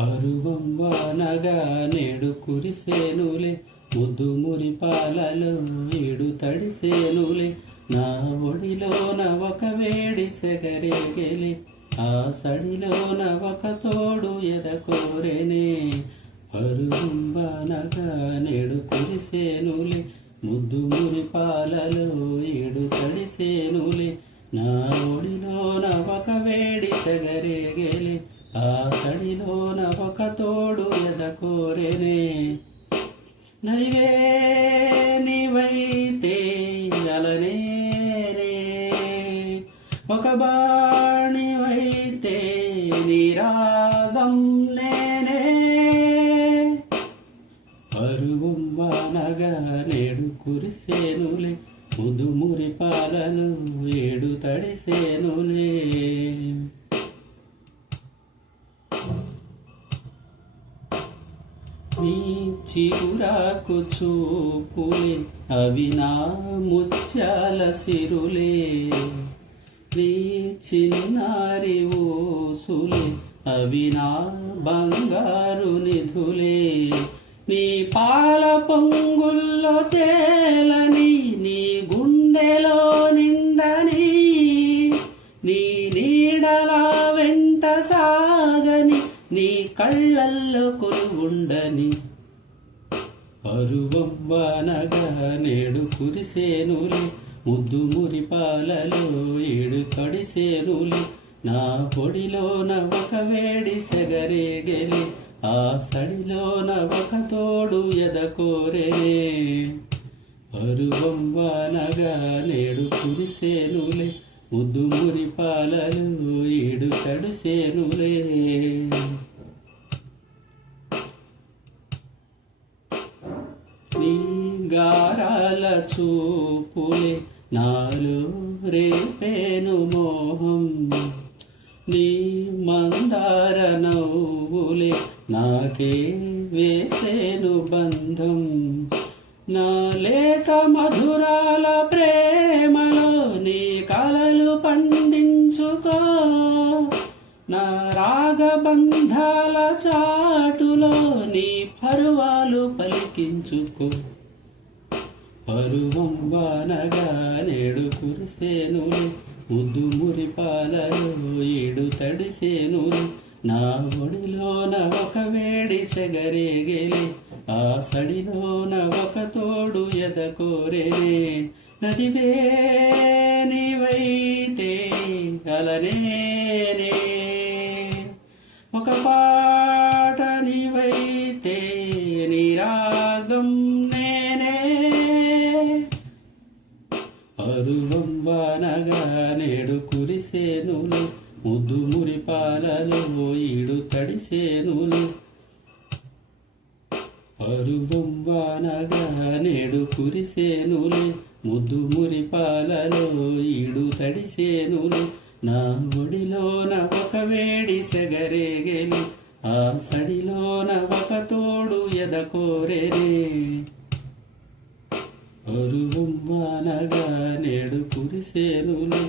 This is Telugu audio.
పరువం వానగా నేడు కురిసేనులే, ముద్దు మురిపాలలో ఈడు తడిసేనులే. నా ఒడిలోన ఒక వేడి సెగరేగెలే, ఆ సడిలోన ఒక తోడు ఎదకోరెనే. పరువం వానగా నేడు కురిసేనులే, ముద్దు మురిపాలలో ఈడు తడిసేనులే. నా ఒడిలోన ఒక వేడి సెగరేగెలే, ఆ సడిలోన ఒక తోడు ఎదకోరెనే. నదివే నీవైతే అలనేనే, ఒక బాణివైతే నీరాగం నేనే. పరువం వానగా నేడు కురిసేనులే, ముద్దు మురిపాలను ఏడు తడిసేనులే. నీ చిగురాకు చూపులే అవి నా ముత్యాల సిరులే, నీ చిన్నారి ఊసులే అవి నా బంగారు నిధులే. నీ పాల పొంగుల్లో తేలని, నీ గుండెలో నిండని, నీ నీడలా వెంట సాగని, నీ కళ్ళల్లో కొలువుండని. పరువం వానగా నేడు కురిసేనులే, ముద్దు మురిపాలలో ఏడు తడిసేనులే. నా పొడిలోన ఒక వేడి సెగరేగెలే, ఆ సడిలోన ఒక తోడు ఎదకోరెనే. పరువం వానగా నేడు కురిసేనులే, ముద్దు మురిపాలలో ఏడు తడిసేనులే. నీ గారాల చూపులే నాలో రేపేను మోహం, నీ మందార నవ్వులే నాకే వేసేను బంధం. నా లేత మధురాల ప్రేమలో నీ కలలు పండించుకో, నా రాగబంధాల చాటులో నీ పరువాలు పలికించుకో. పరువం వానగా నేడు కురిసేనులే, ముద్దు మురిపాలలో ఏడు తడిసేనులే. నా ఒడిలోన ఒక వేడి సెగరేగెలే, ఆ సడిలోన ఒక తోడు ఎదకోరెనే. నదివే నీవైతే అలనేనే, ఒక పాట నీవైతే నీరాగం నేనే. పరువం వానగా నేడు కురిసేనులే, ముద్దు మురిపాలలో ఈడు తడిసేనులే. పరువం వానగా నేడు కురిసేనులే, ముద్దు మురిపాలలో ఈడు తడిసేనులే. నా ఒడిలోన ఒక వేడి సెగరేగెలే, ఆ సడిలోన ఒక తోడు ఎదకోరెనే. పరువం వానగా నేడు కురిసేనులే.